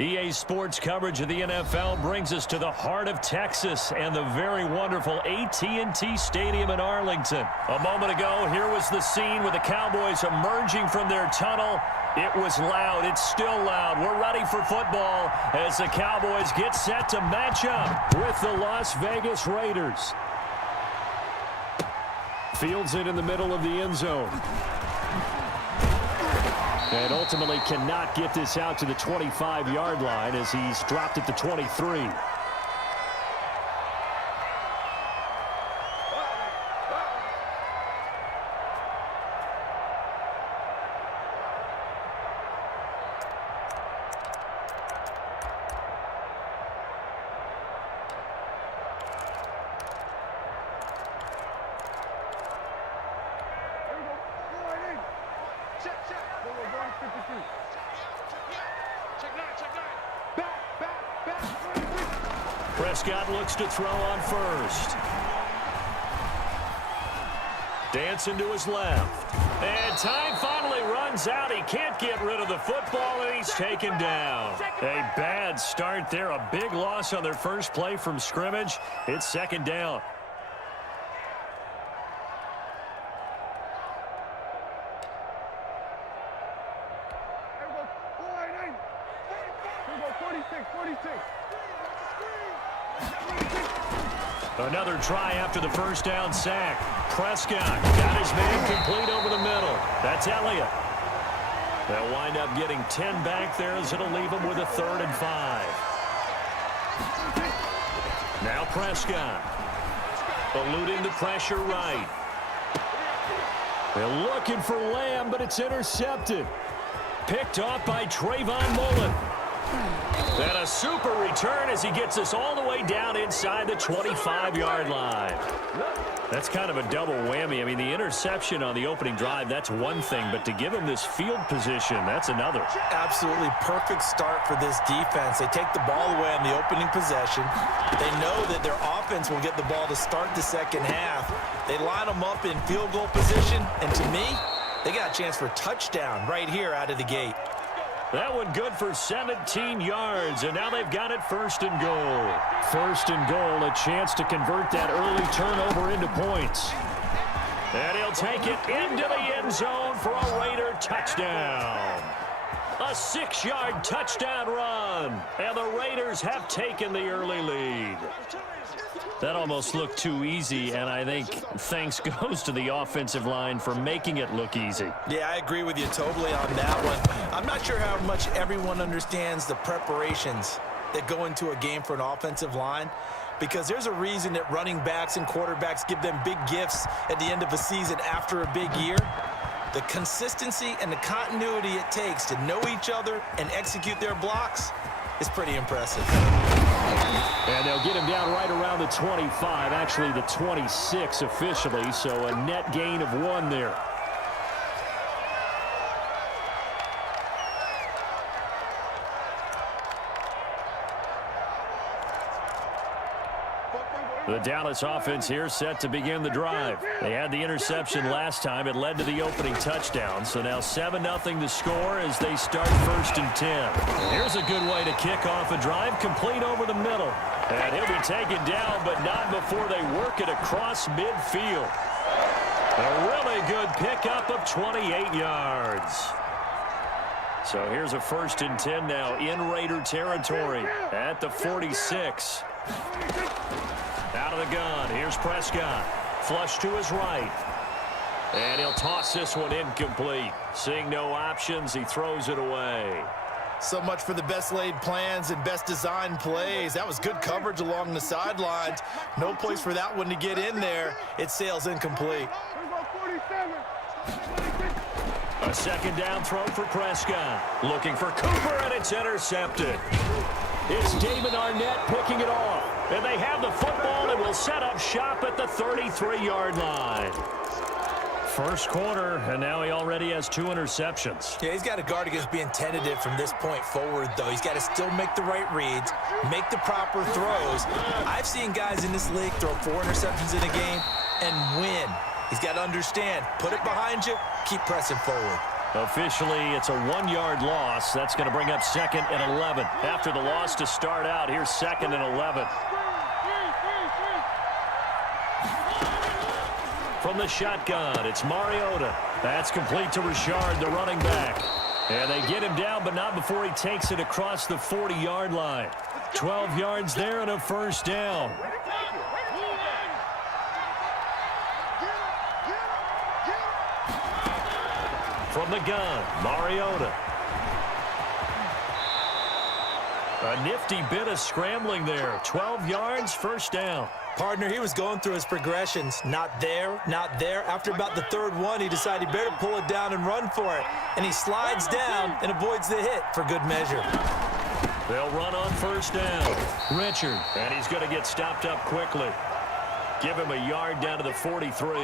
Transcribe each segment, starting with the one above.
EA Sports coverage of the NFL brings us to the heart of Texas and the very wonderful AT&T Stadium in Arlington. A moment ago, here was the scene with the Cowboys emerging from their tunnel. It was loud. It's still loud. We're ready for football as the Cowboys get set to match up with the Las Vegas Raiders. Fields it in the middle of the end zone. And ultimately cannot get this out to the 25-yard line as he's dropped it to 23. Prescott looks to throw on first. Dancing to his left. And time finally runs out. He can't get rid of the football, and he's taken down. A bad start there. A big loss on their first play from scrimmage. It's second down. Another try after the first down sack. Prescott got his man complete over the middle. That's Elliott. They'll wind up getting 10 back there as it'll leave them with a 3rd and 5. Now Prescott. Eluding the pressure right. They're looking for Lamb, but it's intercepted. Picked off by Trayvon Mullen. And a super return as he gets us all the way down inside the 25-yard line. That's kind of a double whammy. I mean, the interception on the opening drive, that's one thing, but to give him this field position, that's another. Absolutely perfect start for this defense. They take the ball away on the opening possession. They know that their offense will get the ball to start the second half. They line them up in field goal position, and to me, they got a chance for a touchdown right here out of the gate. That one good for 17 yards, and now they've got it 1st and goal. 1st and goal, a chance to convert that early turnover into points. And he'll take it into the end zone for a Raider touchdown. A 6-yard touchdown run, and the Raiders have taken the early lead. That almost looked too easy, and I think thanks goes to the offensive line for making it look easy. Yeah, I agree with you totally on that one. I'm not sure how much everyone understands the preparations that go into a game for an offensive line, because there's a reason that running backs and quarterbacks give them big gifts at the end of a season after a big year. The consistency and the continuity it takes to know each other and execute their blocks is pretty impressive. And they'll get him down right around the 25, actually the 26 officially, so a net gain of 1 there. The Dallas offense here set to begin the drive. They had the interception last time. It led to the opening touchdown. So now 7-0 to score as they start 1st and 10. Here's a good way to kick off a drive, complete over the middle. And he'll be taken down, but not before they work it across midfield. A really good pickup of 28 yards. So here's a 1st and 10 now in Raider territory at the 46. Out of the gun, here's Prescott. Flush to his right. And he'll toss this one incomplete. Seeing no options, he throws it away. So much for the best laid plans and best designed plays. That was good coverage along the sidelines. No place for that one to get in there. It sails incomplete. A 2nd down throw for Prescott. Looking for Cooper, and it's intercepted. It's David Arnett picking it off. And they have the football and will set up shop at the 33-yard line. First quarter, and now he already has 2 interceptions. Yeah, he's got to guard against being tentative from this point forward, though. He's got to still make the right reads, make the proper throws. I've seen guys in this league throw 4 interceptions in a game and win. He's got to understand, put it behind you, keep pressing forward. Officially, it's a 1-yard loss. That's going to bring up 2nd and 11. After the loss to start out, here's 2nd and 11. From the shotgun, it's Mariota. That's complete to Richard, the running back. And they get him down, but not before he takes it across the 40-yard line. 12 yards there and a first down. From the gun, Mariota. A nifty bit of scrambling there. 12 yards, first down. Partner, he was going through his progressions. Not there, not there. After about the third one, he decided he better pull it down and run for it. And he slides down and avoids the hit for good measure. They'll run on first down. Richard, and he's going to get stopped up quickly. Give him a yard down to the 43.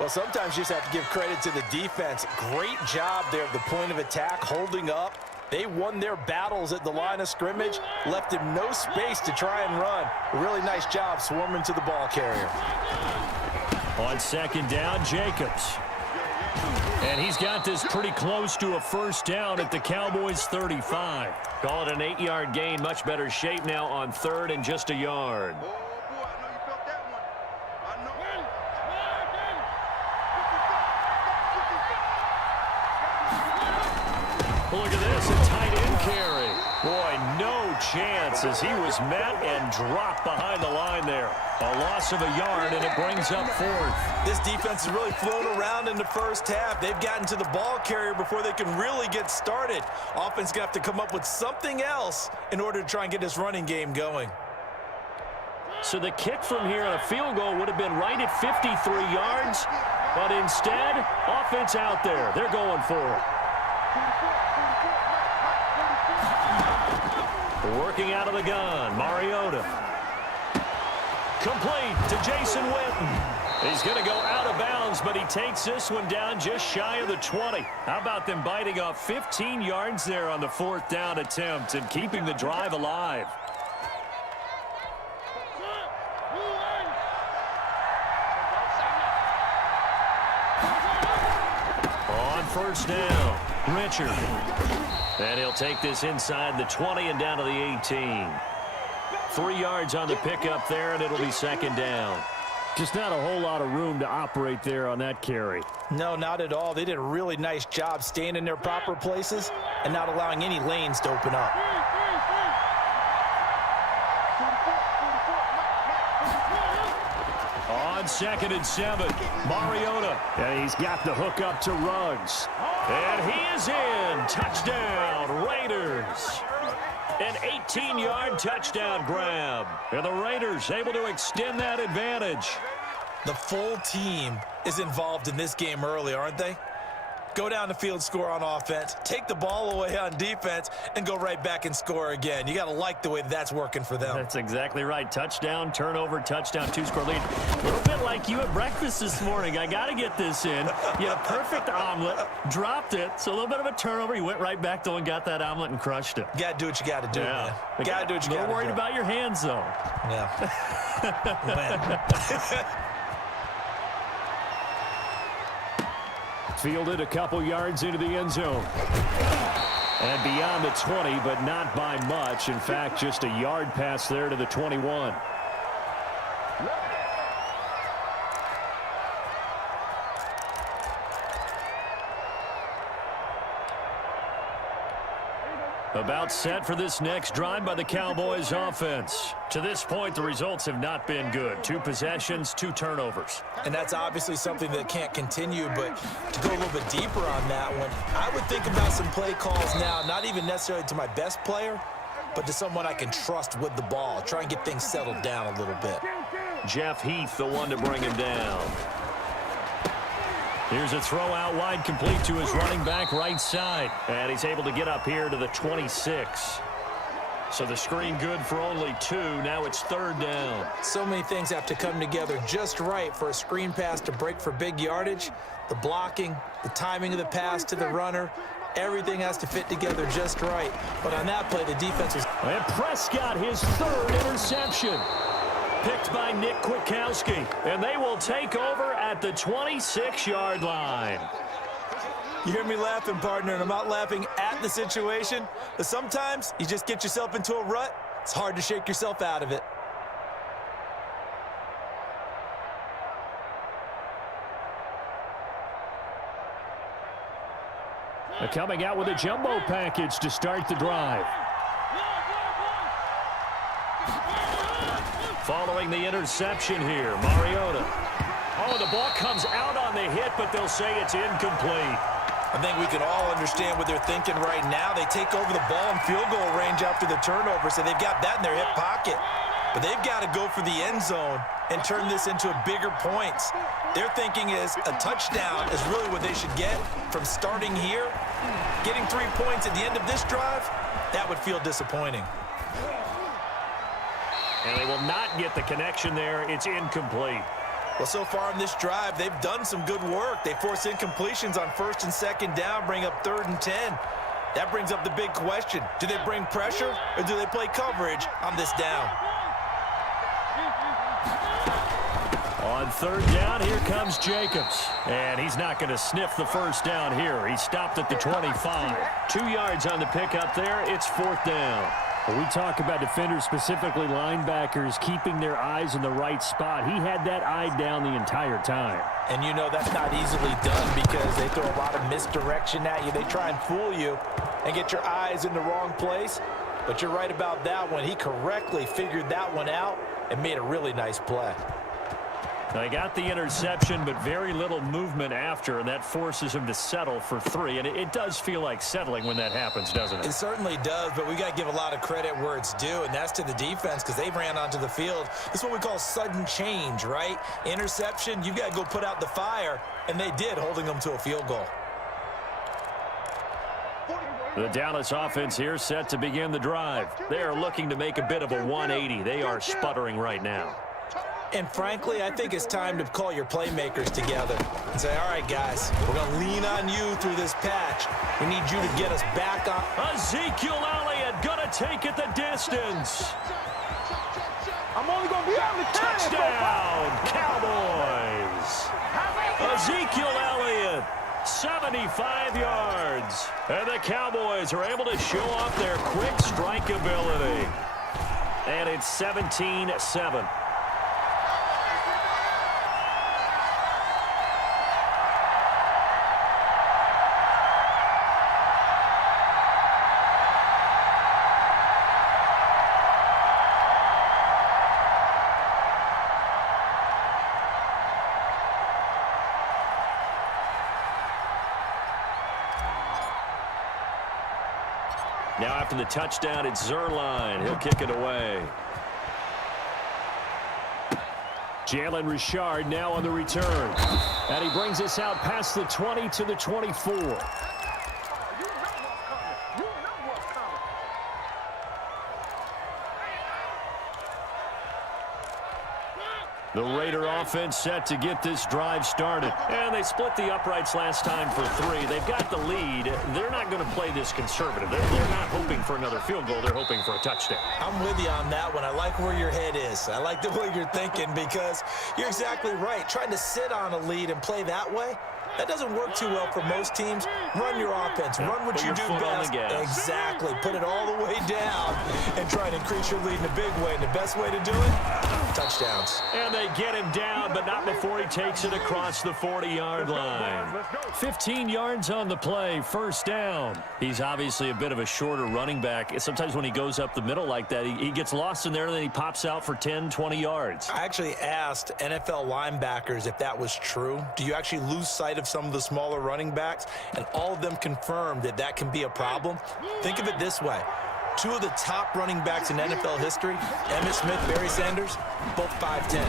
Well, sometimes you just have to give credit to the defense. Great job there at the point of attack, holding up. They won their battles at the line of scrimmage, left him no space to try and run. A really nice job swarming to the ball carrier. On second down, Jacobs. And he's got this pretty close to a first down at the Cowboys' 35. Call it an 8-yard gain. Much better shape now on third and just a yard. Look at this, a tight end carry. Boy, no chance as he was met and dropped behind the line there. A loss of a yard, and it brings up fourth. This defense has really flown around in the first half. They've gotten to the ball carrier before they can really get started. Offense going to have to come up with something else in order to try and get this running game going. So the kick from here on a field goal would have been right at 53 yards, but instead, offense out there. They're going for it. Working out of the gun, Mariota. Complete to Jason Witten. He's going to go out of bounds, but he takes this one down just shy of the 20. How about them biting off 15 yards there on the fourth down attempt and keeping the drive alive? On first down, Richard. And he'll take this inside the 20 and down to the 18. 3 yards on the pickup there, and it'll be second down. Just not a whole lot of room to operate there on that carry. No, not at all. They did a really nice job staying in their proper places and not allowing any lanes to open up. On 2nd and 7, Mariota. And he's got the hook up to Ruggs. And he is in. Touchdown, Raiders. An 18-yard touchdown grab. And the Raiders able to extend that advantage. The full team is involved in this game early, aren't they? Go down the field, score on offense, take the ball away on defense, and go right back and score again. You got to like the way that's working for them. That's exactly right. Touchdown, turnover, touchdown, 2-score lead. A little bit like you at breakfast this morning. I got to get this in. You had a perfect omelet, dropped it, so a little bit of a turnover. You went right back, though, and got that omelet and crushed it. You got to do what you got to do, man. You got to do what you got to do. A little worried about your hands, though. Yeah. Fielded a couple yards into the end zone. And beyond the 20, but not by much. In fact, just a yard pass there to the 21. About set for this next drive by the Cowboys offense. To this point, the results have not been good. 2 possessions, 2 turnovers. And that's obviously something that can't continue, but to go a little bit deeper on that one, I would think about some play calls now, not even necessarily to my best player, but to someone I can trust with the ball. Try and get things settled down a little bit. Jeff Heath, the one to bring him down. Here's a throw out wide, complete to his running back right side. And he's able to get up here to the 26. So the screen good for only 2. Now it's third down. So many things have to come together just right for a screen pass to break for big yardage. The blocking, the timing of the pass to the runner, everything has to fit together just right. But on that play, the defense was... And Prescott, his 3rd interception. Picked by Nick Kwiatkowski. And they will take over at the 26-yard line. You hear me laughing, partner, and I'm not laughing at the situation, but sometimes you just get yourself into a rut. It's hard to shake yourself out of it. They're coming out with a jumbo package to start the drive. Following the interception here, Mariota. Oh, the ball comes out on the hit, but they'll say it's incomplete. I think we can all understand what they're thinking right now. They take over the ball in field goal range after the turnover, so they've got that in their hip pocket. But they've got to go for the end zone and turn this into bigger points. Their thinking is a touchdown is really what they should get from starting here. Getting 3 points at the end of this drive, that would feel disappointing. And they will not get the connection there. It's incomplete. Well, so far in this drive, they've done some good work. They force incompletions on 1st and 2nd down, bring up 3rd and 10. That brings up the big question. Do they bring pressure or do they play coverage on this down? On 3rd down, here comes Jacobs. And he's not going to sniff the 1st down here. He stopped at the 25. 2 yards on the pickup there. It's 4th down. When we talk about defenders, specifically linebackers, keeping their eyes in the right spot, he had that eye down the entire time. And you know that's not easily done because they throw a lot of misdirection at you. They try and fool you and get your eyes in the wrong place. But you're right about that one. He correctly figured that one out and made a really nice play. They got the interception, but very little movement after, and that forces him to settle for 3. And it does feel like settling when that happens, doesn't it? It certainly does, but we got to give a lot of credit where it's due, and that's to the defense because they ran onto the field. This is what we call sudden change, right? Interception, you got to go put out the fire, and they did, holding them to a field goal. The Dallas offense here set to begin the drive. They are looking to make a bit of a 180. They are sputtering right now. And frankly, I think it's time to call your playmakers together and say, all right, guys, we're going to lean on you through this patch. We need you to get us back on. Ezekiel Elliott going to take it the distance. I'm only going to be able to touchdown, Cowboys. Ezekiel Elliott, 75 yards. And the Cowboys are able to show off their quick strike ability. And it's 17-7. Now after the touchdown, it's Zerline. He'll kick it away. Jalen Richard now on the return. And he brings us out past the 20 to the 24. The Raider offense set to get this drive started. And they split the uprights last time for 3. They've got the lead. They're not going to play this conservative. They're not hoping for another field goal. They're hoping for a touchdown. I'm with you on that one. I like where your head is. I like the way you're thinking because you're exactly right. Trying to sit on a lead and play that way, that doesn't work too well for most teams. Run your offense. Run what you do best. Exactly. Put it all the way down and try and increase your lead in a big way. And the best way to do it, touchdowns. And they get him down, but not before he takes it across the 40-yard line. 15 yards on the play, 1st down. He's obviously a bit of a shorter running back. Sometimes when he goes up the middle like that, he gets lost in there, and then he pops out for 10, 20 yards. I actually asked NFL linebackers if that was true. Do you actually lose sight of some of the smaller running backs? And all of them confirmed that that can be a problem. Think of it this way. 2 of the top running backs in NFL history, Emmitt Smith, Barry Sanders, both 5'10".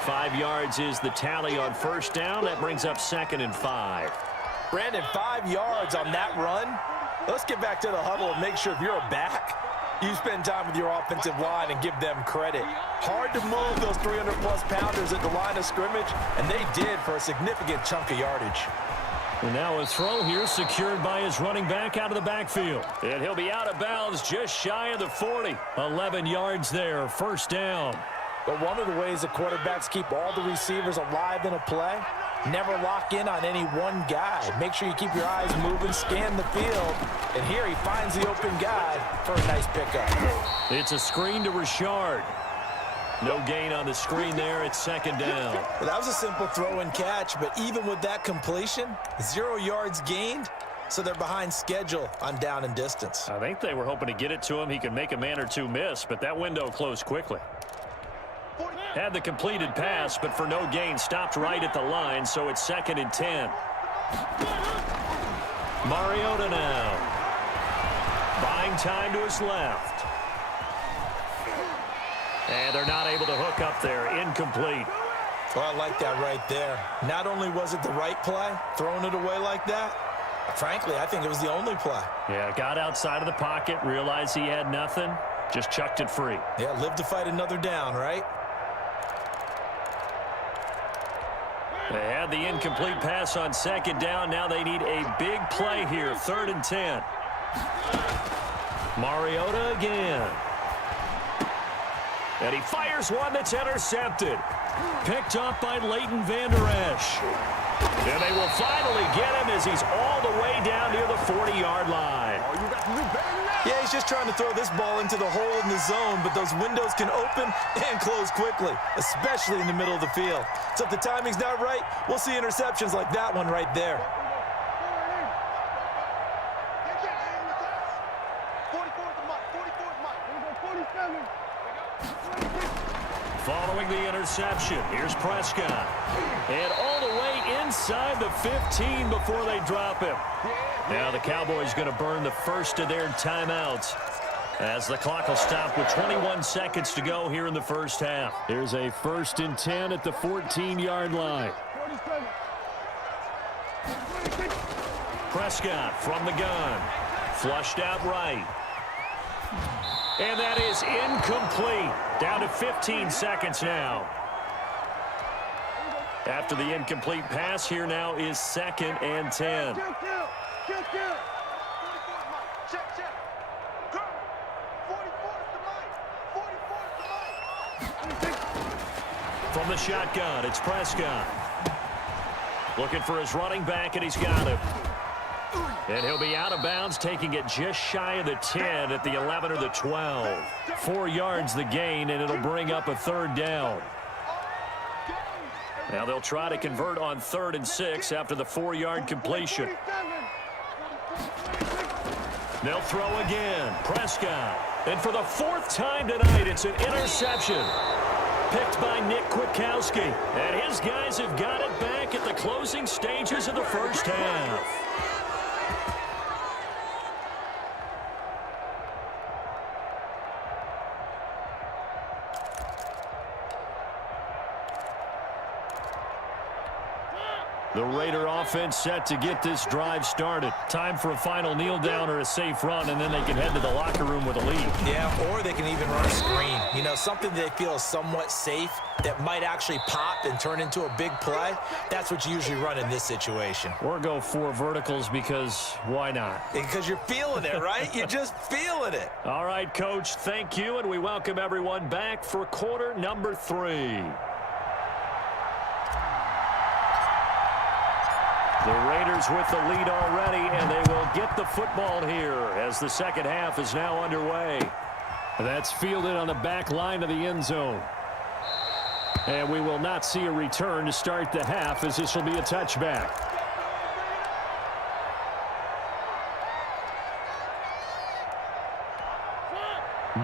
5 yards is the tally on 1st down. That brings up 2nd and 5. Brandon, 5 yards on that run. Let's get back to the huddle and make sure if you're a back, you spend time with your offensive line and give them credit. Hard to move those 300-plus pounders at the line of scrimmage, and they did for a significant chunk of yardage. And now a throw here secured by his running back out of the backfield. And he'll be out of bounds just shy of the 40. 11 yards there, 1st down. But one of the ways the quarterbacks keep all the receivers alive in a play Never lock in on any one guy. Make sure you keep your eyes moving, scan the field. And here he finds the open guy for a nice pickup. It's a screen to Richard. No gain on the screen there. It's second down. Well, that was a simple throw and catch, but even with that completion, 0 yards gained, so they're behind schedule on down and distance. I think they were hoping to get it to him. He could make a man or two miss, but that window closed quickly. Had the completed pass, but for no gain, stopped right at the line, so it's 2nd and 10. Mariota now. Buying time to his left. And they're not able to hook up there. Incomplete. Well, I like that right there. Not only was it the right play, throwing it away like that, frankly, I think it was the only play. Yeah, got outside of the pocket, realized he had nothing, just chucked it free. Yeah, live to fight another down, right? They had the incomplete pass on 2nd down. Now they need a big play here. 3rd and 10. Mariota again. And he fires one that's intercepted. Picked up by Leighton Vander Esch. And they will finally get him as he's all the way down near the 40-yard line. Oh, you got to do better than that. Yeah, he's just trying to throw this ball into the hole in the zone, but those windows can open and close quickly, especially in the middle of the field. So if the timing's not right, we'll see interceptions like that one right there. Following the interception, here's Prescott. And all the way inside the 15 before they drop him. Now the Cowboys going to burn the first of their timeouts as the clock will stop with 21 seconds to go here in the first half. Here's a 1st and 10 at the 14-yard line. Prescott from the gun. Flushed out right. And that is incomplete. Down to 15 seconds now. After the incomplete pass, here now is 2nd and 10. From the shotgun, it's Prescott. Looking for his running back, and he's got him. And he'll be out of bounds, taking it just shy of the 10 at the 11 or the 12. 4 yards the gain, and it'll bring up a 3rd down. Now they'll try to convert on 3rd and 6 after the 4-yard completion. They'll throw again. Prescott. And for the 4th time tonight, it's an interception. Picked by Nick Kwiatkowski. And his guys have got it back at the closing stages of the first half. The Raider offense set to get this drive started. Time for a final kneel down or a safe run, and then they can head to the locker room with a lead. Yeah, or they can even run a screen. You know, something they feel is somewhat safe that might actually pop and turn into a big play. That's what you usually run in this situation. Or go 4 verticals because why not? Because you're feeling it, right? You're just feeling it. All right, Coach, thank you, and we welcome everyone back for quarter number 3. The Raiders with the lead already, and they will get the football here as the second half is now underway. That's fielded on the back line of the end zone. And we will not see a return to start the half, as this will be a touchback.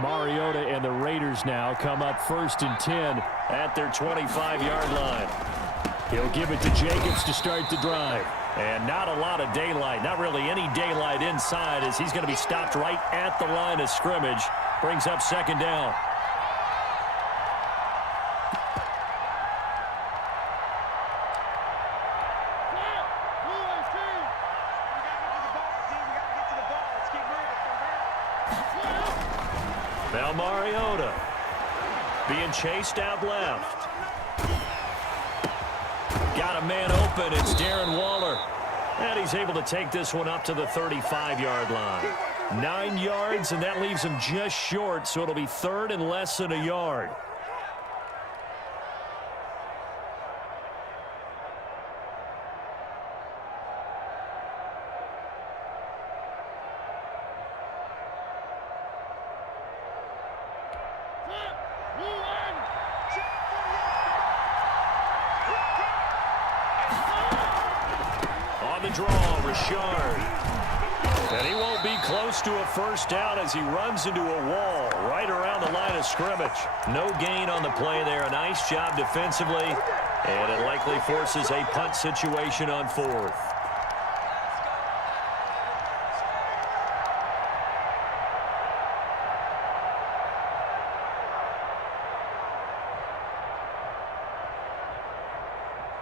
Mariota and the Raiders now come up 1st and 10 at their 25-yard line. He'll give it to Jacobs to start the drive. And not a lot of daylight, not really any daylight inside, as he's going to be stopped right at the line of scrimmage. Brings up 2nd down. Now Mariota being chased out left. Got a man open. It's Darren Waller. And he's able to take this one up to the 35-yard line. 9 yards, and that leaves him just short, so it'll be 3rd and less than a yard. Richard. And he won't be close to a first down as he runs into a wall right around the line of scrimmage. No gain on the play there. A nice job defensively. And it likely forces a punt situation on fourth.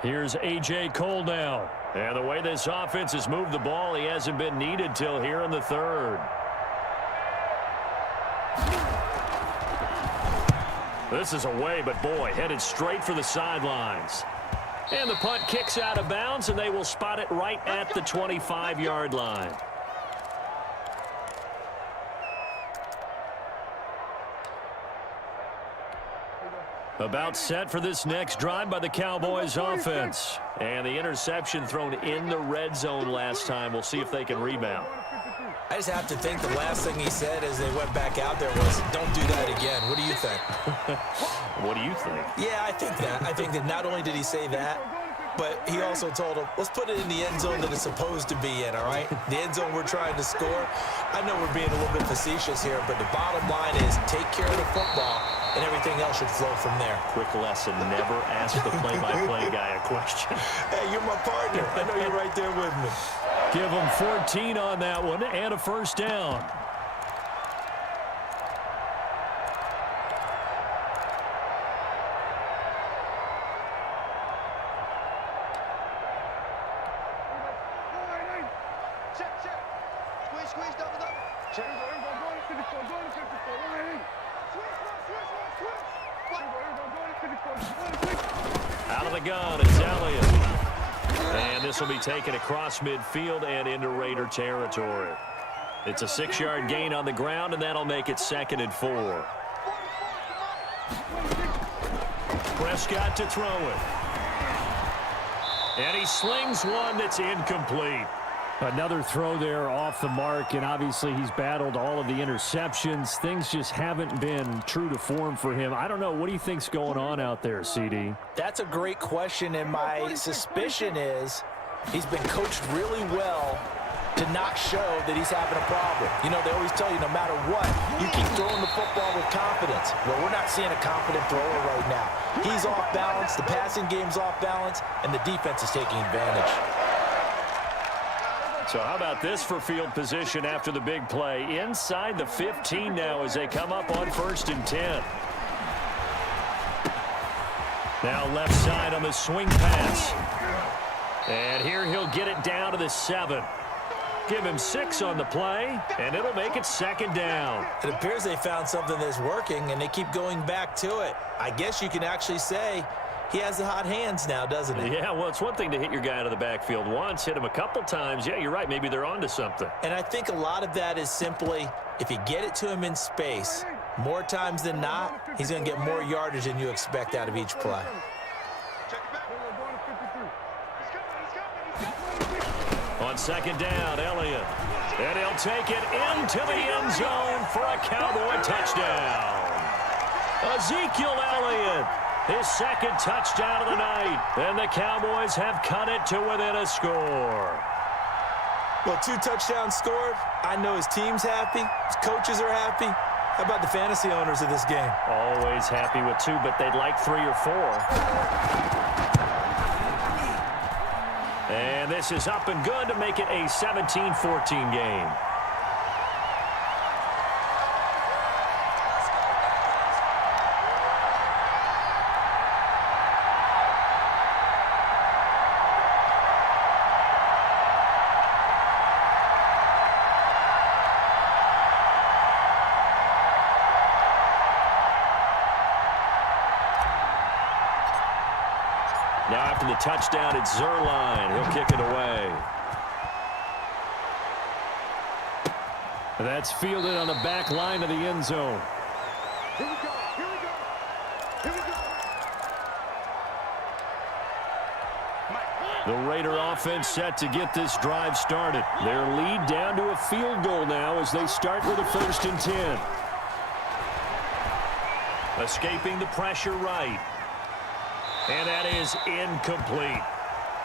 Here's A.J. Cole now. And the way this offense has moved the ball, he hasn't been needed till here in the third. This is away, but boy, headed straight for the sidelines. And the punt kicks out of bounds, and they will spot it right at the 25-yard line. About set for this next drive by the Cowboys offense. And the interception thrown in the red zone last time. We'll see if they can rebound. I just have to think the last thing he said as they went back out there was, don't do that again. What do you think? What do you think? Yeah, I think that. I think that not only did he say that, but he also told him, let's put it in the end zone that it's supposed to be in, all right? The end zone we're trying to score. I know we're being a little bit facetious here, but the bottom line is take care of the football, and everything else should flow from there. Quick lesson, never ask the play-by-play guy a question. Hey, you're my partner. I know you're right there with me. Give him 14 on that one and a first down. Out of the gun, it's Elliott. And this will be taken across midfield and into Raider territory. It's a 6-yard gain on the ground, and that'll make it 2nd and 4. Prescott to throw it. And he slings one that's incomplete. Another throw there off the mark, and obviously he's battled all of the interceptions. Things just haven't been true to form for him. I don't know. What do you think's going on out there, CD? That's a great question, and my suspicion is he's been coached really well to not show that he's having a problem. You know, they always tell you no matter what, you keep throwing the football with confidence. Well, we're not seeing a confident thrower right now. He's off balance, the passing game's off balance, and the defense is taking advantage. So how about this for field position after the big play? Inside the 15 now as they come up on 1st and 10. Now left side on the swing pass. And here he'll get it down to the 7. Give him 6 on the play, and it'll make it 2nd down. It appears they found something that's working, and they keep going back to it. I guess you can actually say he has the hot hands now, doesn't he? Yeah, well, it's one thing to hit your guy out of the backfield once, hit him a couple times. Yeah, you're right. Maybe they're onto something. And I think a lot of that is simply if you get it to him in space, more times than not, he's going to get more yardage than you expect out of each play. On 2nd down, Elliott. And he'll take it into the end zone for a Cowboy touchdown. Ezekiel Elliott. His 2nd touchdown of the night. And the Cowboys have cut it to within a score. Well, 2 touchdowns scored. I know his team's happy. His coaches are happy. How about the fantasy owners of this game? Always happy with 2, but they'd like 3 or 4. And this is up and good to make it a 17-14 game. Now after the touchdown, it's Zerline. He'll kick it away. That's fielded on the back line of the end zone. Here we go. Here we go. Here we go. The Raider offense set to get this drive started. Their lead down to a field goal now as they start with a 1st and 10. Escaping the pressure right. And that is incomplete.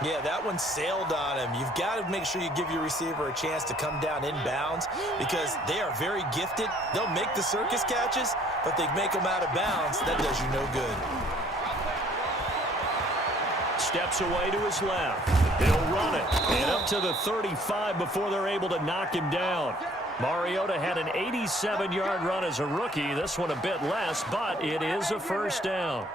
Yeah, that one sailed on him. You've got to make sure you give your receiver a chance to come down inbounds because they are very gifted. They'll make the circus catches, but they make them out of bounds. That does you no good. Steps away to his left. He'll run it. And up to the 35 before they're able to knock him down. Mariota had an 87-yard run as a rookie. This one a bit less, but it is a first down.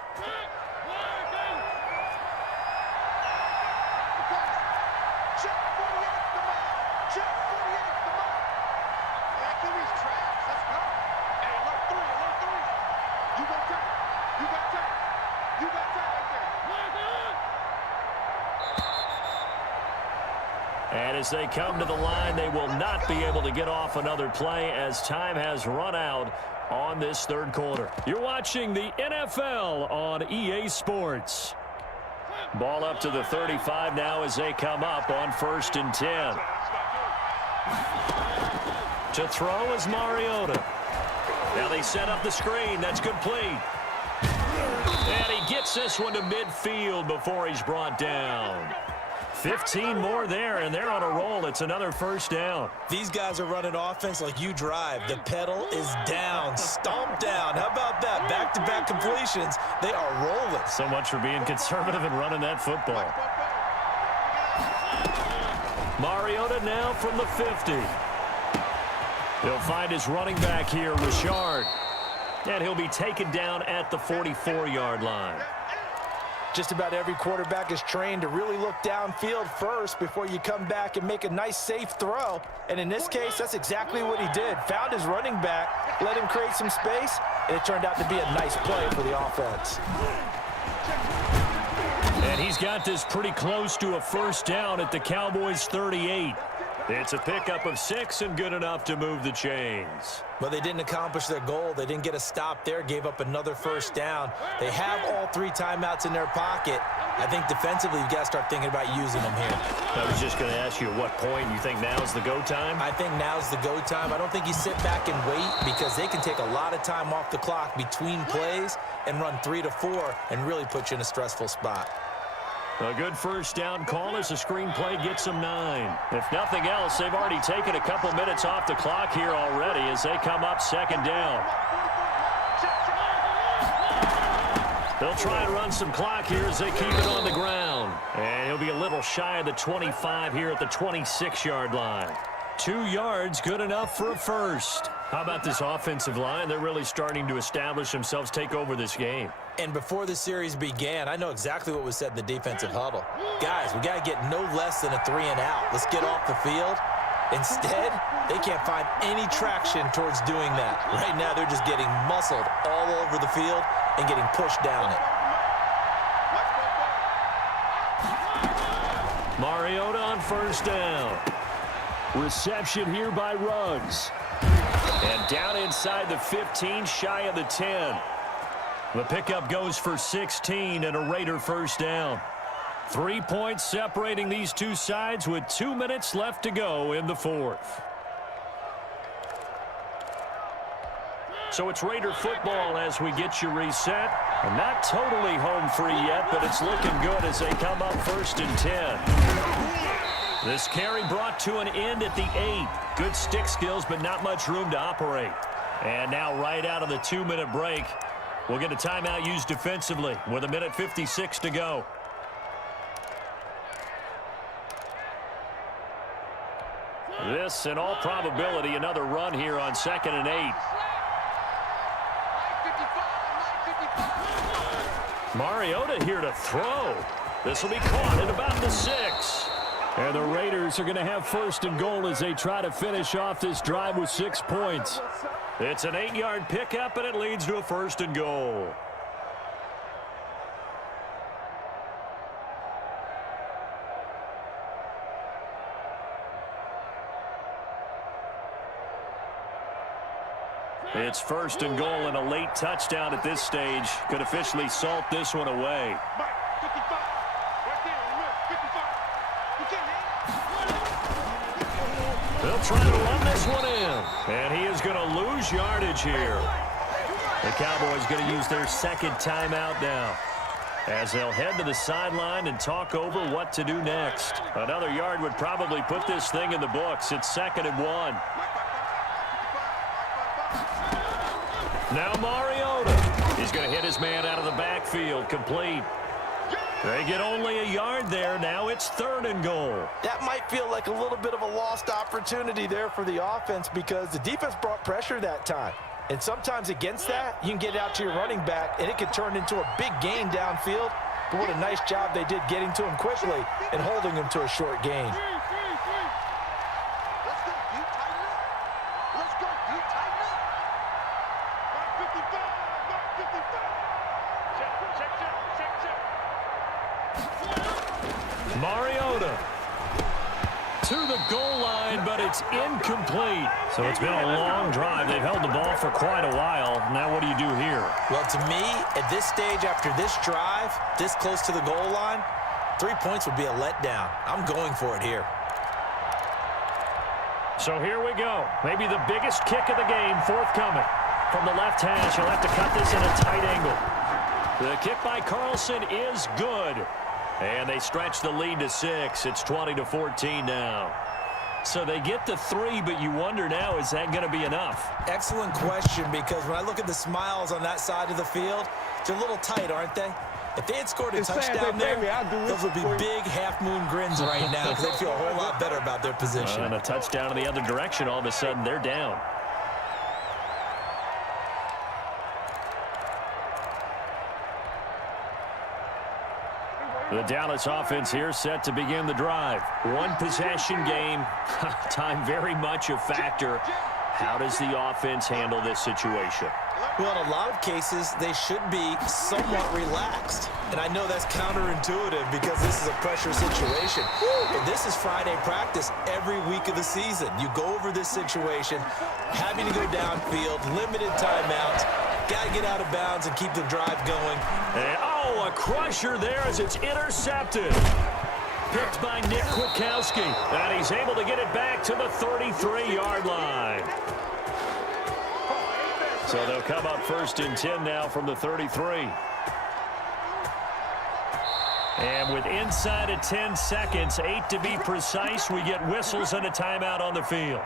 And as they come to the line, they will not be able to get off another play as time has run out on this third quarter. You're watching the NFL on EA Sports. Ball up to the 35 now as they come up on 1st and 10. To throw is Mariota. Now they set up the screen. That's complete. And he gets this one to midfield before he's brought down. 15 more there, and they're on a roll. It's another first down. These guys are running offense like you drive. The pedal is down, stomp down. How about that? Back-to-back completions. They are rolling. So much for being conservative and running that football. Mariota now from the 50. He'll find his running back here, Richard. And he'll be taken down at the 44-yard line. Just about every quarterback is trained to really look downfield first before you come back and make a nice, safe throw. And in this case, that's exactly what he did. Found his running back, let him create some space, and it turned out to be a nice play for the offense. And he's got this pretty close to a first down at the Cowboys' 38. It's a pickup of 6 and good enough to move the chains. But they didn't accomplish their goal. They didn't get a stop there, gave up another first down. They have all 3 timeouts in their pocket. I think defensively you've got to start thinking about using them here. I was just going to ask you at what point you think now's the go time? I think now's the go time. I don't think you sit back and wait because they can take a lot of time off the clock between plays and run 3 to 4 and really put you in a stressful spot. A good first down call as the screenplay gets them 9. If nothing else, they've already taken a couple minutes off the clock here already as they come up 2nd down. They'll try and run some clock here as they keep it on the ground. And he'll be a little shy of the 25 here at the 26-yard line. 2 yards, good enough for a first. How about this offensive line? They're really starting to establish themselves, take over this game. And before the series began, I know exactly what was said in the defensive huddle. Guys, we got to get no less than a 3-and-out. Let's get off the field. Instead, they can't find any traction towards doing that. Right now, they're just getting muscled all over the field and getting pushed down it. Mariota on first down. Reception here by Ruggs. And down inside the 15, shy of the 10. The pickup goes for 16 and a Raider first down. 3 points separating these two sides with 2 minutes left to go in the 4th. So it's Raider football as we get you reset. And not totally home free yet, but it's looking good as they come up 1st and 10. This carry brought to an end at the 8. Good stick skills, but not much room to operate. And now right out of the 2-minute break, we'll get a timeout used defensively with 1:56 to go. This, in all probability, another run here on 2nd and 8. Mariota here to throw. This will be caught at about the 6. And the Raiders are going to have 1st and goal as they try to finish off this drive with 6 points. It's an 8-yard pickup, and it leads to a 1st and goal. It's 1st and goal, and a late touchdown at this stage could officially salt this one away. They'll try to run this one in, and he is going to lose yardage here. The Cowboys going to use their 2nd timeout now. as they'll head to the sideline and talk over what to do next. Another yard would probably put this thing in the books. It's 2nd and 1. Now Mariota. He's going to hit his man out of the backfield. Complete. They get only a yard there. Now it's 3rd and goal. That might feel like a little bit of a lost opportunity there for the offense because the defense brought pressure that time. And sometimes against that, you can get out to your running back, and it could turn into a big gain downfield. But what a nice job they did getting to him quickly and holding him to a short gain. Let's go. You tighten up. Let's go. You tighten up. Mark 55. Mark 55. Check. Mariota to the goal line, but it's incomplete. So it's been a long drive. They've held the ball for quite a while. Now what do you do here? Well, to me, at this stage after this drive, this close to the goal line, 3 points would be a letdown. I'm going for it here. So here we go. Maybe the biggest kick of the game forthcoming. From the left hash, he'll have to cut this in a tight angle. The kick by Carlson is good. And they stretch the lead to 6. It's 20-14 now. So they get to 3, but you wonder now, is that going to be enough? Excellent question, because when I look at the smiles on that side of the field, they're a little tight, aren't they? If they had scored a touchdown there, those would be big half-moon grins right now because they feel a whole lot better about their position. And a touchdown in the other direction, all of a sudden they're down. The Dallas offense here set to begin the drive. One possession game. Time very much a factor. How does the offense handle this situation? Well, in a lot of cases, they should be somewhat relaxed. And I know that's counterintuitive because this is a pressure situation. But this is Friday practice every week of the season. You go over this situation, having to go downfield, limited timeouts, got to get out of bounds and keep the drive going. And, a crusher there as it's intercepted. Picked by Nick Kwiatkowski. And he's able to get it back to the 33-yard line. So they'll come up 1st and 10 now from the 33. And with inside of 10 seconds, 8 to be precise, we get whistles and a timeout on the field.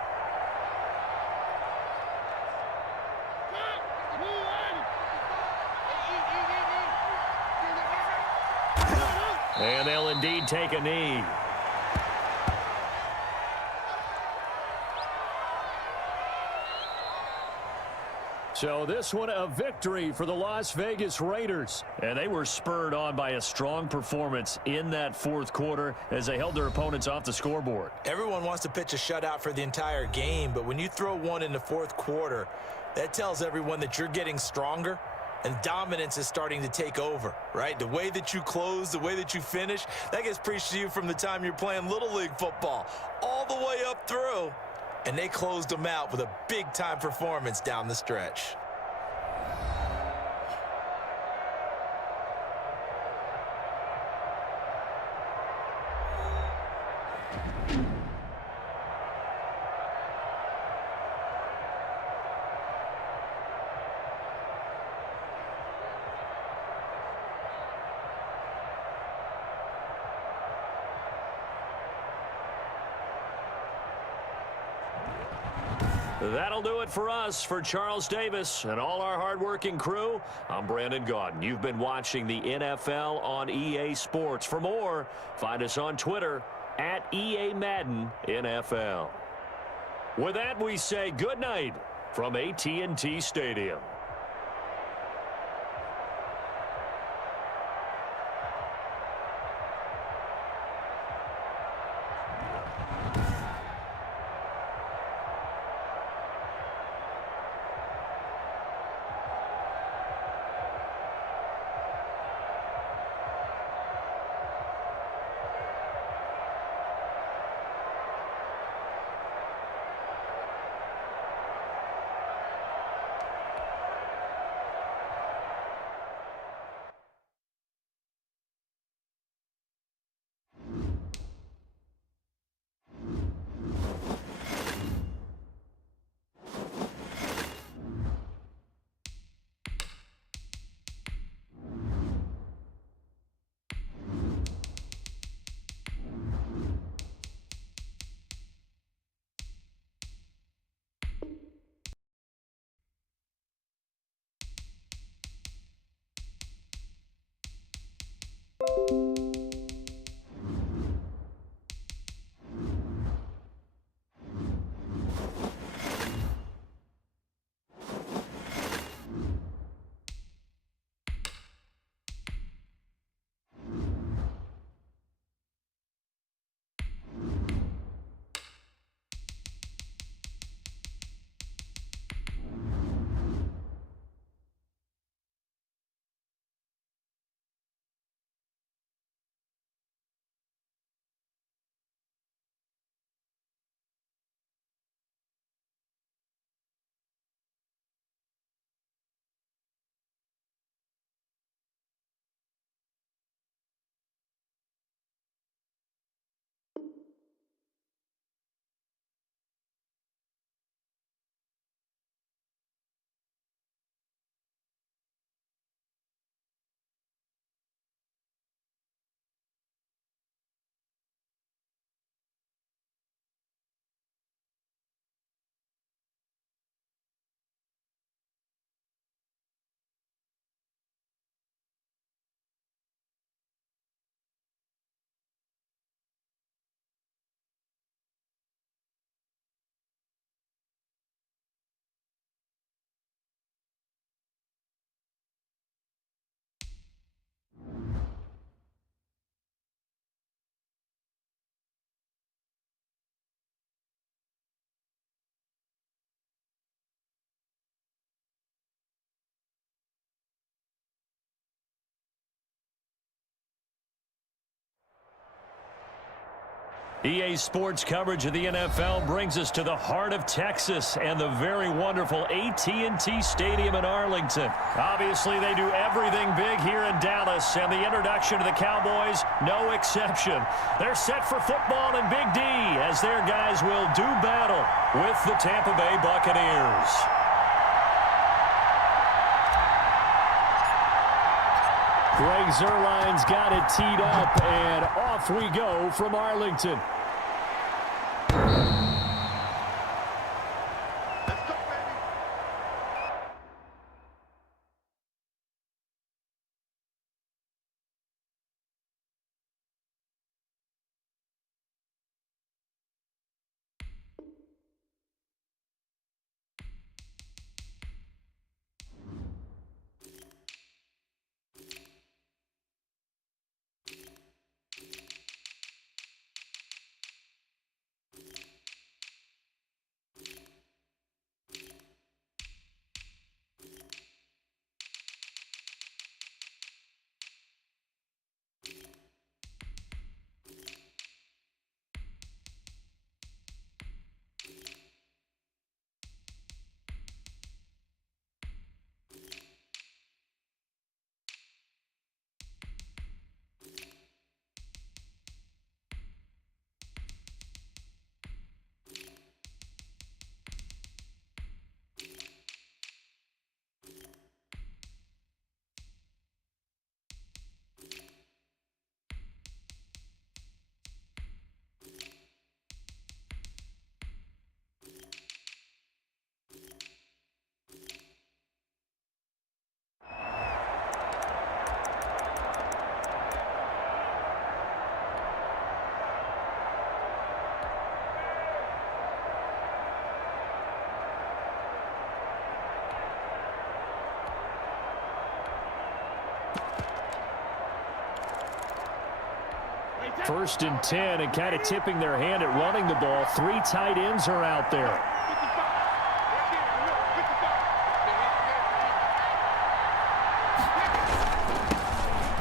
And they'll indeed take a knee. So this one a victory for the Las Vegas Raiders. And they were spurred on by a strong performance in that 4th quarter as they held their opponents off the scoreboard. Everyone wants to pitch a shutout for the entire game, but when you throw one in the 4th quarter, that tells everyone that you're getting stronger and dominance is starting to take over, right? The way that you close, the way that you finish, that gets preached to you from the time you're playing Little League football all the way up through. And they closed them out with a big-time performance down the stretch. That'll do it for us. For Charles Davis and all our hardworking crew, I'm Brandon Gaudin. You've been watching the NFL on EA Sports. For more, find us on Twitter at EA Madden NFL. With that, we say good night from AT&T Stadium. EA Sports coverage of the NFL brings us to the heart of Texas and the very wonderful AT&T Stadium in Arlington. Obviously, they do everything big here in Dallas, and the introduction to the Cowboys, no exception. They're set for football in Big D as their guys will do battle with the Tampa Bay Buccaneers. Greg Zuerlein's got it teed up, and off we go from Arlington. Let's go, baby. First and 10, and kind of tipping their hand at running the ball. 3 tight ends are out there.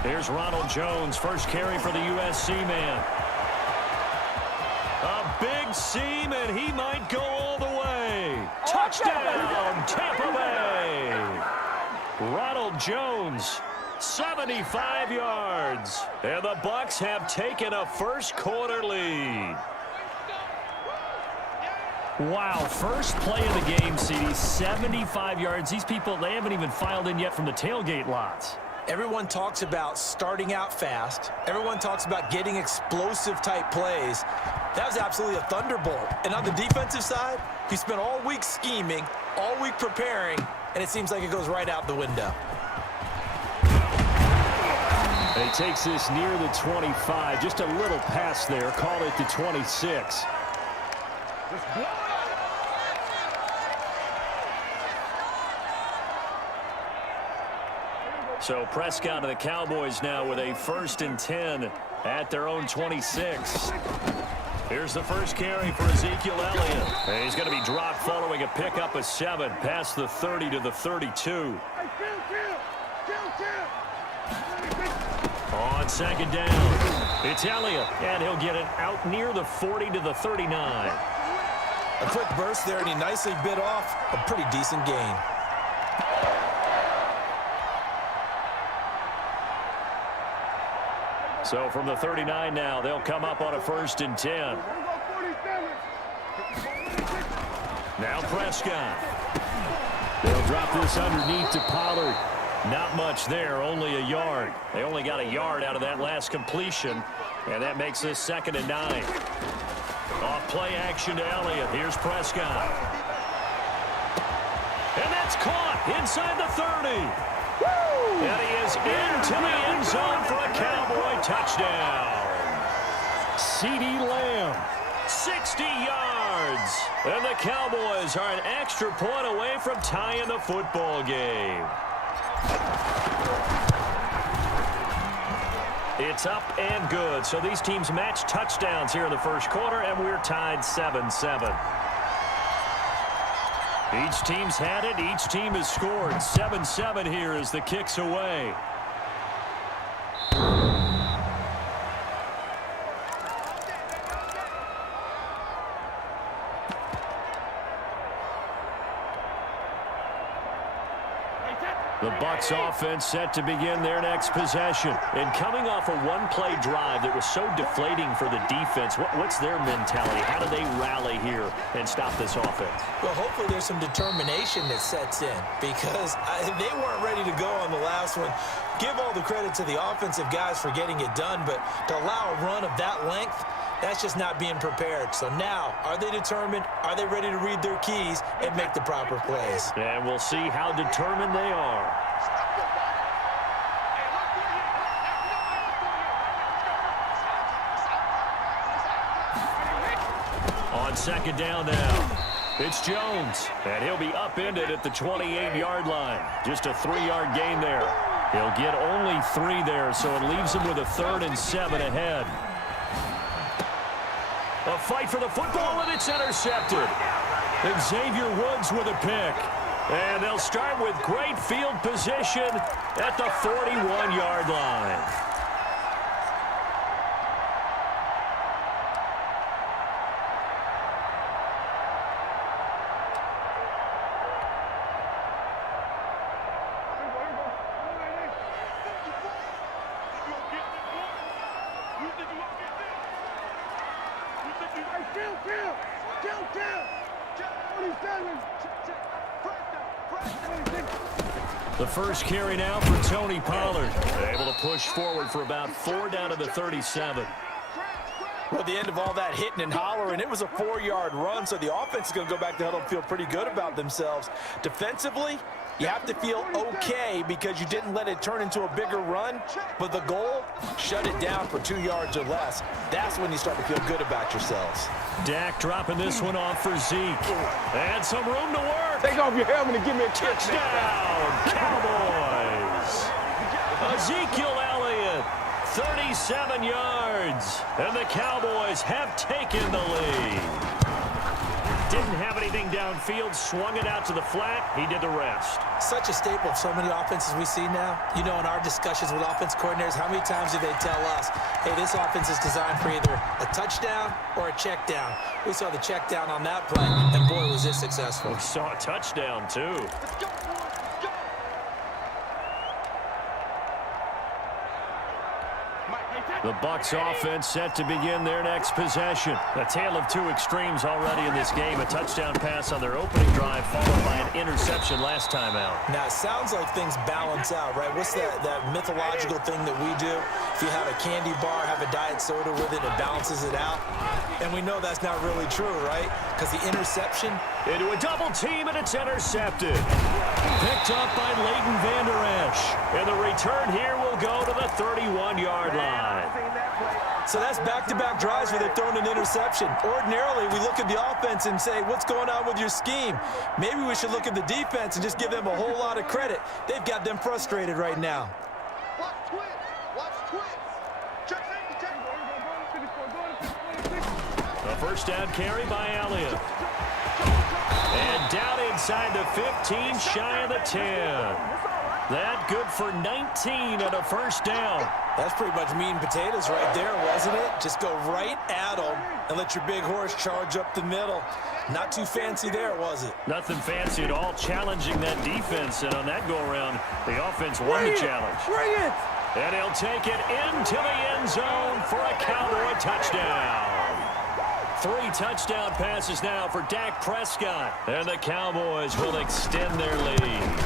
Here's Ronald Jones, first carry for the USC man. A big seam, and he might go all the way. Touchdown, Tampa Bay! Ronald Jones, 75 yards. And the Bucs have taken a first-quarter lead. Wow, first play of the game, CD, 75 yards. These people, they haven't even filed in yet from the tailgate lots. Everyone talks about starting out fast. Everyone talks about getting explosive-type plays. That was absolutely a thunderbolt. And on the defensive side, he spent all week scheming, all week preparing, and it seems like it goes right out the window. He takes this near the 25. Just a little pass there. Call it the 26. So Prescott and the Cowboys now with a first and 10 at their own 26. Here's the first carry for Ezekiel Elliott. And he's going to be dropped following a pickup of 7 past the 30 to the 32. On second down, it's Elliott, and he'll get it out near the 40 to the 39. A quick burst there, and he nicely bit off a pretty decent gain. So from the 39 now, they'll come up on a first and 10. Now Prescott. They'll drop this underneath to Pollard. Not much there, only a yard. They only got a yard out of that last completion, and that makes this second and 9. Off play action to Elliott. Here's Prescott. And that's caught inside the 30. Woo! And he is into the end zone for a Cowboy touchdown. CeeDee Lamb, 60 yards. And the Cowboys are an extra point away from tying the football game. It's up and good. So these teams match touchdowns here in the first quarter, and we're tied 7-7. Each team's had it. Each team has scored. 7-7 here as the kick's away. The Bucs offense set to begin their next possession. And coming off a one-play drive that was so deflating for the defense, what's their mentality? How do they rally here and stop this offense? Well, hopefully there's some determination that sets in because they weren't ready to go on the last one. Give all the credit to the offensive guys for getting it done, but to allow a run of that length, that's just not being prepared. So now, are they determined? Are they ready to read their keys and make the proper plays? And we'll see how determined they are. On second down now, it's Jones, and he'll be upended at the 28-yard line. Just a 3-yard gain there. He'll get only 3 there, so it leaves him with a 3rd and 7 ahead. A fight for the football, and it's intercepted. And Xavier Woods with a pick. And they'll start with great field position at the 41-yard line. The first carry now for Tony Pollard. Able to push forward for about 4 down to the 37. Well, at the end of all that hitting and hollering, it was a 4-yard run, so the offense is going to go back to huddle and feel pretty good about themselves. Defensively, you have to feel okay because you didn't let it turn into a bigger run, but the goal, shut it down for 2 yards or less. That's when you start to feel good about yourselves. Dak dropping this one off for Zeke. And some room to work. Take off your helmet and give me a kick. Touchdown, Cowboys. Ezekiel Elliott, 37 yards. And the Cowboys have taken the lead. Didn't have anything downfield, swung it out to the flat. He did the rest. Such a staple of so many offenses we see now. You know, in our discussions with offense coordinators, how many times do they tell us, hey, this offense is designed for either a touchdown or a check down. We saw the check down on that play, and boy, was it successful. We saw a touchdown, too. Let's go, boys. Let's go. The Bucs offense set to begin their next possession. A tale of 2 extremes already in this game. A touchdown pass on their opening drive followed by an interception last time out. Now, it sounds like things balance out, right? What's that mythological thing that we do? If you have a candy bar, have a diet soda with it, it balances it out. And we know that's not really true, right? Because the interception... Into a double team, and it's intercepted. Picked up by Leighton Vander Esch. And the return here will go to the 31-yard line. So that's back-to-back drives where they're throwing an interception. Ordinarily, we look at the offense and say, what's going on with your scheme? Maybe we should look at the defense and just give them a whole lot of credit. They've got them frustrated right now. Watch twins. Watch twins. Check safety. A first down carry by Elliott. And down inside the 15, shy of the 10. That good for 19 at a first down. That's pretty much meat and potatoes right there, wasn't it? Just go right at them and let your big horse charge up the middle. Not too fancy there, was it? Nothing fancy at all, challenging that defense. And on that go-around, the offense won the challenge. Bring it! And he'll take it into the end zone for a Cowboy touchdown. 3 touchdown passes now for Dak Prescott. And the Cowboys will extend their lead.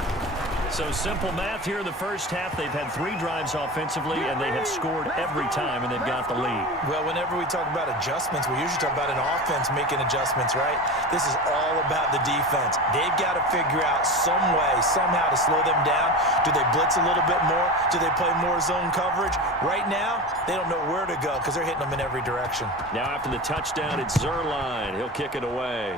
So simple math here in the first half. They've had 3 drives offensively, and they have scored every time, and they've got the lead. Well, whenever we talk about adjustments, we usually talk about an offense making adjustments, right? This is all about the defense. They've got to figure out some way, somehow to slow them down. Do they blitz a little bit more? Do they play more zone coverage? Right now, they don't know where to go because they're hitting them in every direction. Now after the touchdown, it's Zuerlein. He'll kick it away.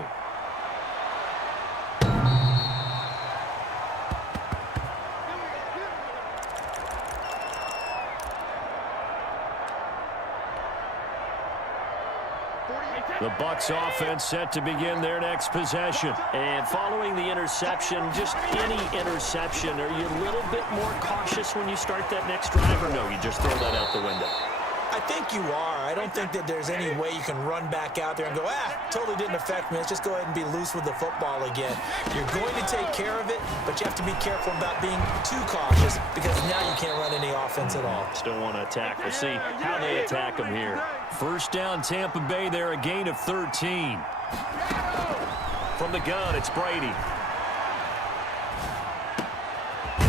The Bucs offense set to begin their next possession. And following the interception, just any interception, are you a little bit more cautious when you start that next drive, or no, you just throw that out the window? I think you are. I don't think that there's any way you can run back out there and go, totally didn't affect me. Let's just go ahead and be loose with the football again. You're going to take care of it, but you have to be careful about being too cautious because now you can't run any offense at all. Still want to attack. We'll see how they attack them here. First down, Tampa Bay there, a gain of 13. From the gun, it's Brady.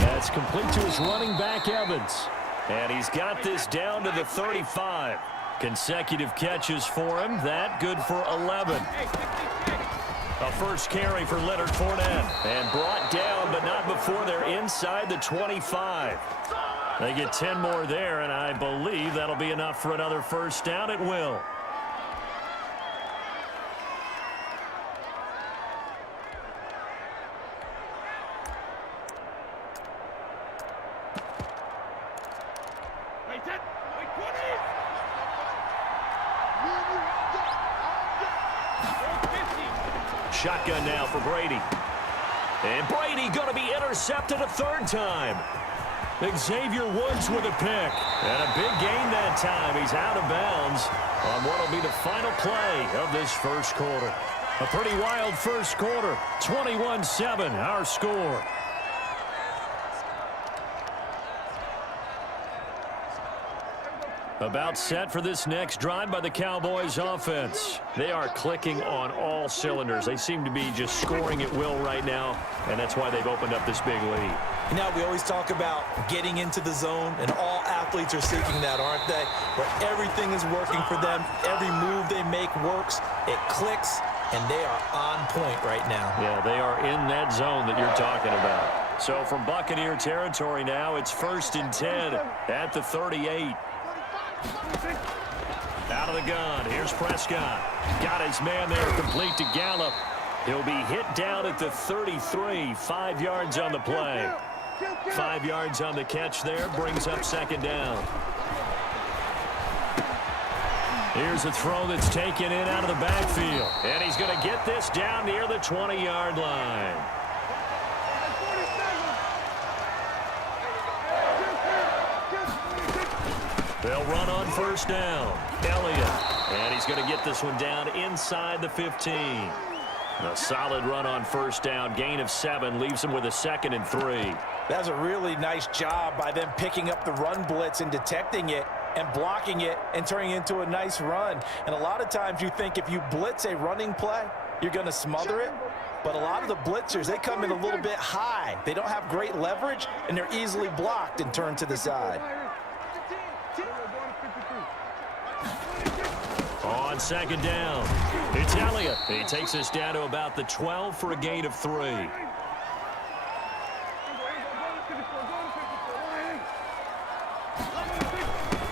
That's complete to his running back, Evans. And he's got this down to the 35. Consecutive catches for him. That good for 11. A first carry for Leonard Fournette. And brought down, but not before they're inside the 25. They get 10 more there, and I believe that'll be enough for another first down. It will. Shotgun now for Brady. And Brady going to be intercepted a third time. Xavier Woods with a pick. And a big gain that time. He's out of bounds on what will be the final play of this first quarter. A pretty wild first quarter. 21-7, our score. About set for this next drive by the Cowboys offense. They are clicking on all cylinders. They seem to be just scoring at will right now, and that's why they've opened up this big lead. You know, we always talk about getting into the zone, and all athletes are seeking that, aren't they? Where everything is working for them. Every move they make works. It clicks, and they are on point right now. Yeah, they are in that zone that you're talking about. So from Buccaneer territory now, it's 1st and 10 at the 38. Out of the gun, here's Prescott. Got his man there, complete to Gallup. He'll be hit down at the 33, 5 yards on the play. 5 yards on the catch there, brings up second down. Here's a throw that's taken in out of the backfield. And he's going to get this down near the 20-yard line. They'll run on first down. Elliott. And he's going to get this one down inside the 15. A solid run on first down. Gain of 7 leaves him with a 2nd and 3. That's a really nice job by them picking up the run blitz and detecting it and blocking it and turning it into a nice run. And a lot of times you think if you blitz a running play, you're going to smother it. But a lot of the blitzers, they come in a little bit high. They don't have great leverage, and they're easily blocked and turned to the side. On second down, it's Elliott. He takes us down to about the 12 for a gain of 3.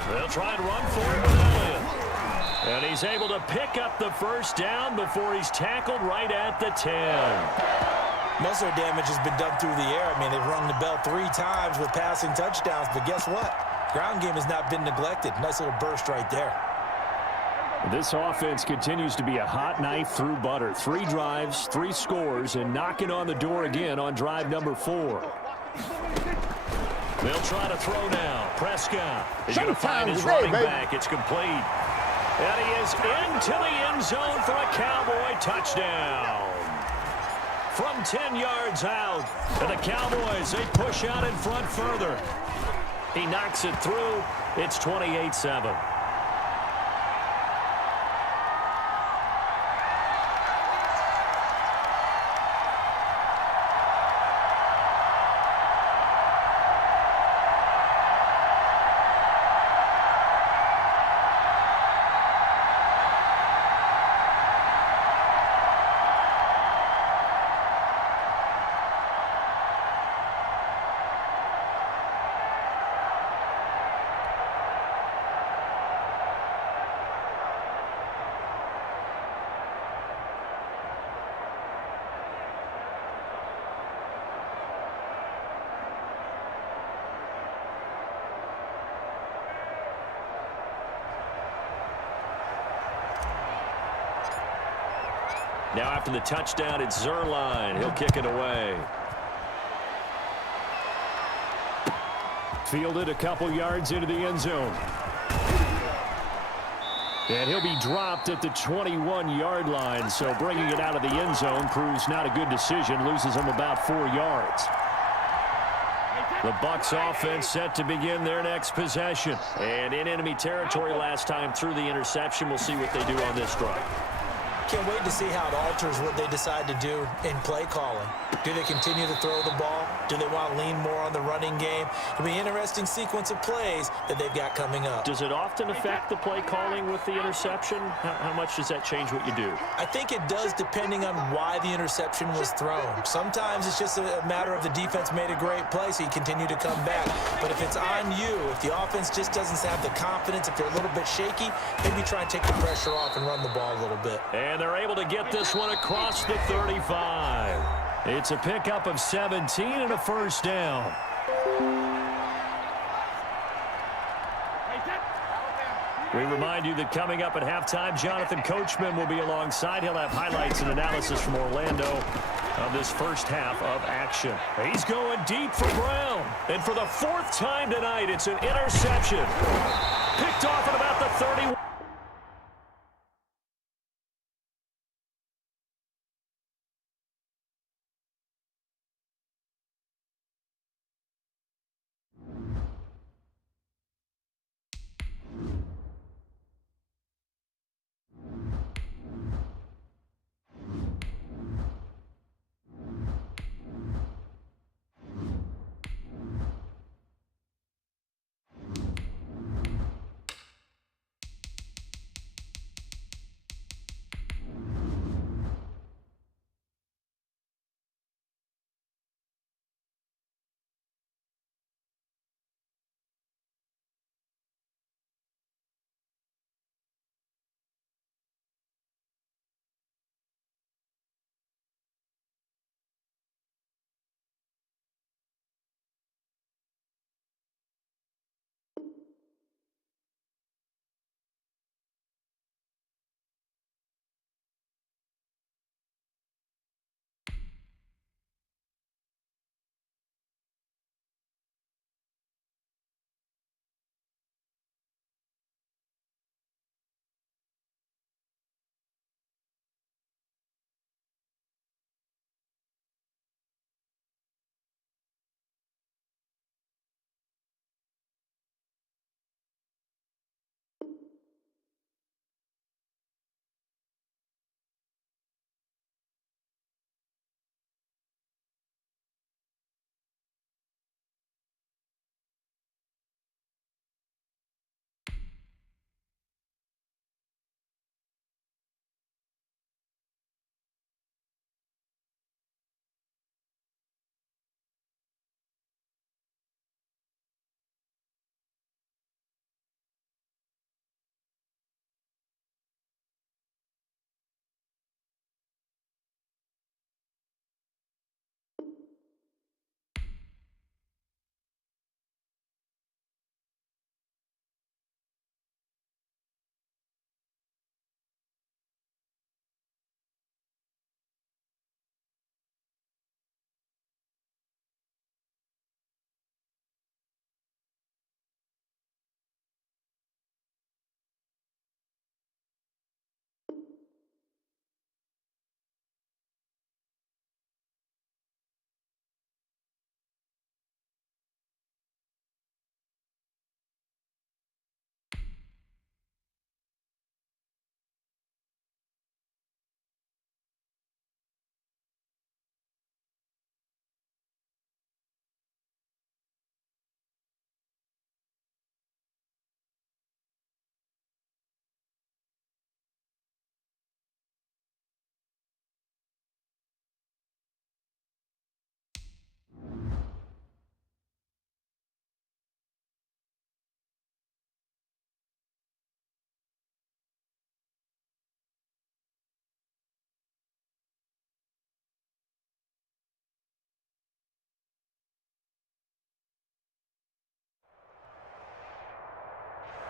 They'll try and run for it with Elliott. And he's able to pick up the first down before he's tackled right at the 10. Most of their damage has been done through the air. I mean, they've rung the bell 3 times with passing touchdowns, but guess what? Ground game has not been neglected. Nice little burst right there. This offense continues to be a hot knife through butter. 3 drives, 3 scores, and knocking on the door again on drive number 4. They'll try to throw now. Prescott is going to find his running back. It's complete. And he is into the end zone for a Cowboy touchdown. From 10 yards out, and the Cowboys, they push out in front further. He knocks it through. It's 28-7. Now after the touchdown, it's Zerline. He'll kick it away. Fielded a couple yards into the end zone. And he'll be dropped at the 21-yard line, so bringing it out of the end zone proves not a good decision, loses him about 4 yards. The Bucs offense set to begin their next possession. And in enemy territory last time through the interception. We'll see what they do on this drive. Can't wait to see how it alters what they decide to do in play calling. Do they continue to throw the ball? Do they want to lean more on the running game? It'll be an interesting sequence of plays that they've got coming up. Does it often affect the play calling with the interception? How much does that change what you do? I think it does depending on why the interception was thrown. Sometimes it's just a matter of the defense made a great play, so you continue to come back. But if it's on you, if the offense just doesn't have the confidence, if they're a little bit shaky, maybe try and take the pressure off and run the ball a little bit. And they're able to get this one across the 35. It's a pickup of 17 and a first down. We remind you that coming up at halftime, Jonathan Coachman will be alongside. He'll have highlights and analysis from Orlando of this first half of action. He's going deep for Brown. And for the 4th time tonight, it's an interception. Picked off at about the 31.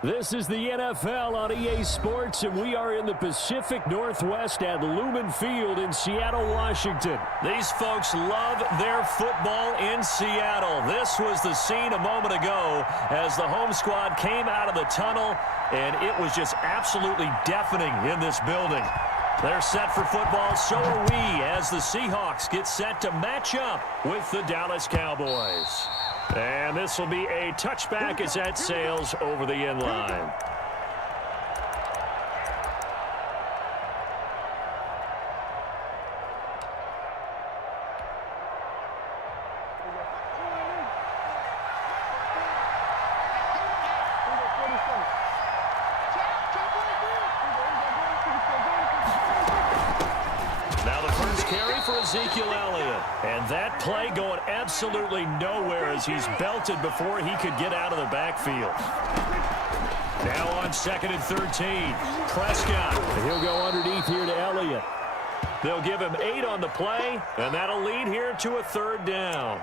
This is the NFL on EA Sports, and we are in the Pacific Northwest at Lumen Field in Seattle, Washington. These folks love their football in Seattle. This was the scene a moment ago as the home squad came out of the tunnel, and it was just absolutely deafening in this building. They're set for football, so are we, as the Seahawks get set to match up with the Dallas Cowboys. And this will be a touchback as that sails over the end line. Ezekiel Elliott, and that play going absolutely nowhere as he's belted before he could get out of the backfield. Now on 2nd and 13, Prescott. He'll go underneath here to Elliott. They'll give him 8 on the play, and that'll lead here to a 3rd down.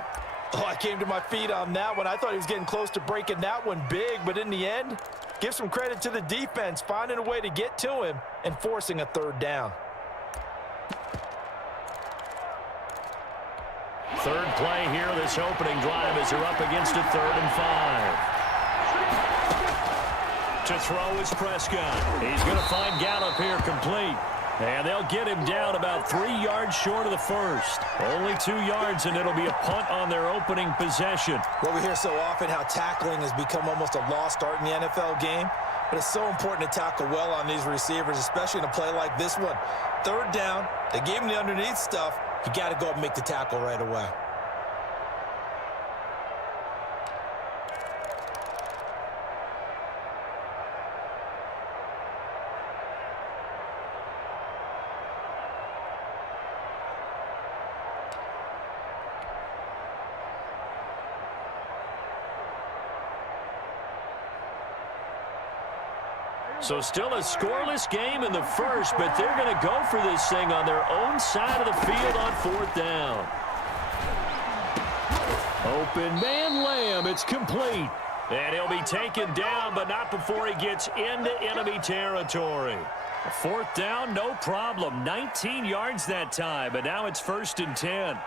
Oh, I came to my feet on that one. I thought he was getting close to breaking that one big, but in the end, give some credit to the defense, finding a way to get to him and forcing a 3rd down. 3rd play here, this opening drive as they're up against a 3rd and 5. To throw is Prescott. He's going to find Gallup here complete. And they'll get him down about 3 yards short of the first. Only 2 yards, and it'll be a punt on their opening possession. Well, we hear so often how tackling has become almost a lost art in the NFL game. But it's so important to tackle well on these receivers, especially in a play like this one. 3rd down, they gave him the underneath stuff. You got to go up and make the tackle right away. So still a scoreless game in the first, but they're going to go for this thing on their own side of the field on 4th down. Open man Lamb, it's complete. And he'll be taken down, but not before he gets into enemy territory. 4th down, no problem. 19 yards that time, but now it's 1st and 10.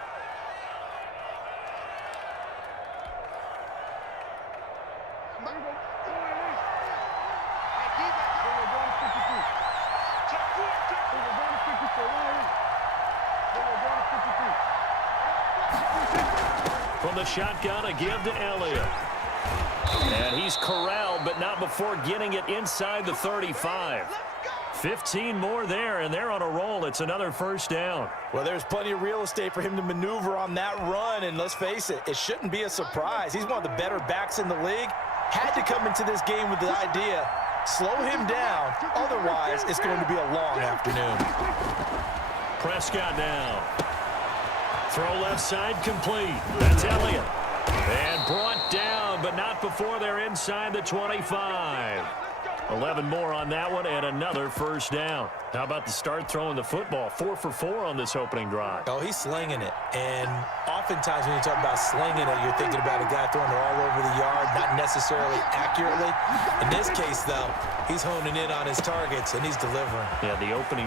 From the shotgun, a give to Elliott. And he's corralled, but not before getting it inside the 35. 15 more there, and they're on a roll. It's another 1st down. Well, there's plenty of real estate for him to maneuver on that run, and let's face it, it shouldn't be a surprise. He's one of the better backs in the league. Had to come into this game with the idea, slow him down, otherwise it's going to be a long afternoon. Prescott now. Throw left side complete. That's Elliott. And brought down, but not before they're inside the 25. 11 more on that one, and another 1st down. How about the start throwing the football? 4 for 4 on this opening drive. Oh, he's slinging it. And oftentimes when you talk about slinging it, you're thinking about a guy throwing it all over the yard, not necessarily accurately. In this case, though, he's honing in on his targets, and he's delivering. Yeah, the opening